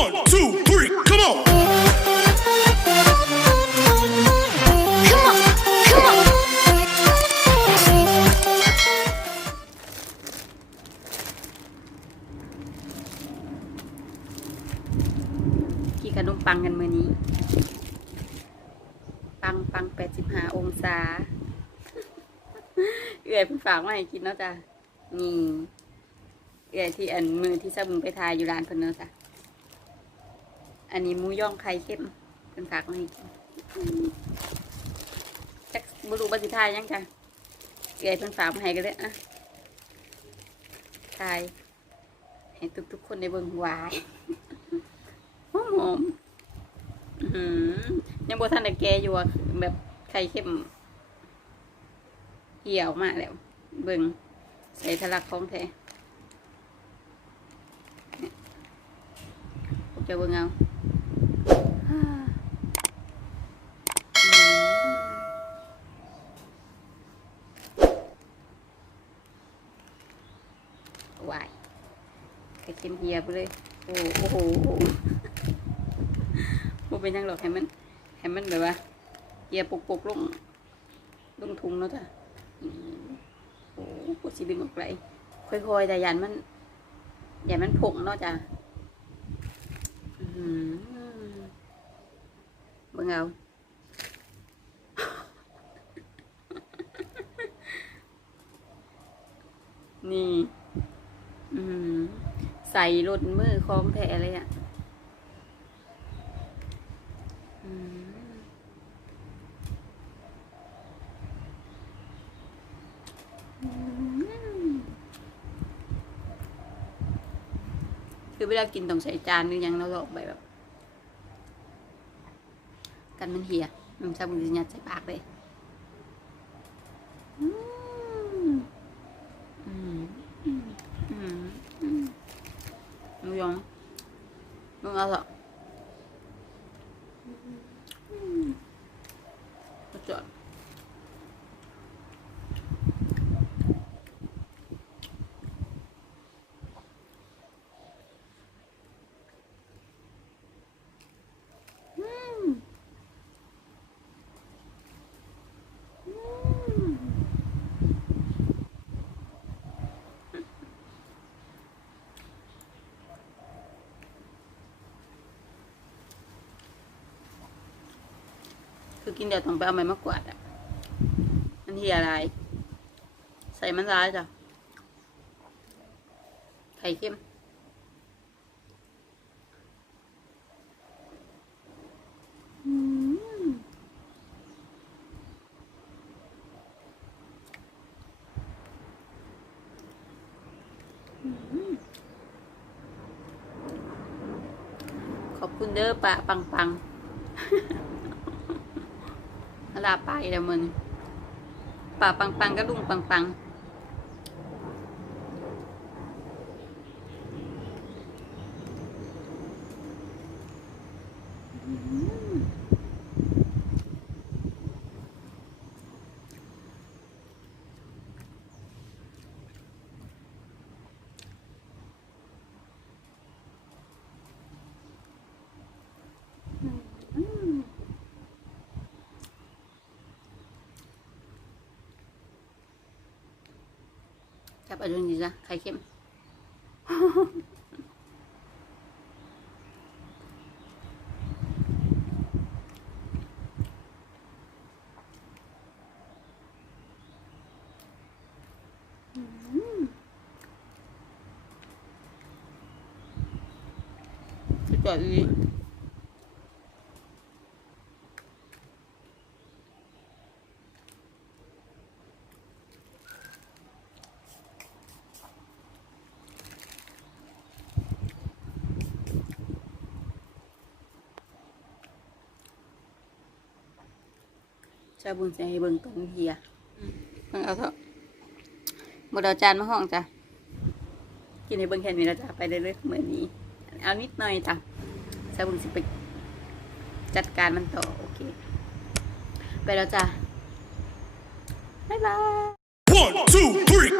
One, two, three, come on. Come on, come on. กี่ขนมปังกันมือนี้ ปังปังแปดสิบห้าองศา เอื่อยเพิ่งฝากมาให้กินเนาะจ้ะนี่เอื่อยที่อันมือที่สบุนไปทายอยู่ร้านเพิ่นเนาะจ้ะ อันนี้หมูย่องไข่เข้มเพิ่นฝากมาให้กินจักบุรุษบัสิทายยังจ้ะเอื่ยเพิ่นฝากมาให้กันเลยอะทาย ให้ทุกๆคนได้เบิ่งวายหอมหอมๆอื้อหือยังบทันได้แกอยู่อะแบบไข่เข้มเหี่ยวมากแล้ว เบิ่งใส่ทะลักของแท้เนี่ยผม จะเบิ่งเอาวายไข่เค็มเหียไปเลยโอ้โอ้โหบ่เป็นยังหรอกให้มันให้มันแบบว่าเหี่ยปุกๆลงลงทุงเนาะจ้ะอืมโอ้ปวดสิดึงออกไปค่อยๆแต่ยันมันยันมันผงเนาะจ้ะ เบิ่งเอานี่ใส่รถมือคล้องแท้เลยอะอืม คือเวลากินต้องใส่จานหรือยังเราก็เอาไปแบบ กันมันเหี่ยมันชาบุญญาใส่ปากเลยอืมอืมอืมอืมอืมหมูยองมึงเอาเถอะก็จอดอืมอืม คือกินเดียวต้องไปเอาไม้มากวาดอะมันเหี่ยอะไร ใส่มันร้ายจ้ะไข่เค็มอืมอืมขอบคุณเด้อปะปังปัง ลาไปแล้วมันป่าปังปังก็ลุงปังปังอืมอืม จับเอาดูนี่จ้ะไข่เค็มสุดยอดอีหลี ชาบุญจะให้เบิ่งตรงเฮียอืมเบิ่งเอาเถอะบดเอาจานมาห้องจ้ะ กินให้เบิ่งแค่นี้แล้วจ้ะไปเรื่อยๆเหมือนนี้ เอานิดหน่อยจ้ะชาบุญสิไปจัดการมันต่อโอเค ไปแล้วจ้ะ บ๊ายบาย One, two, three, come on.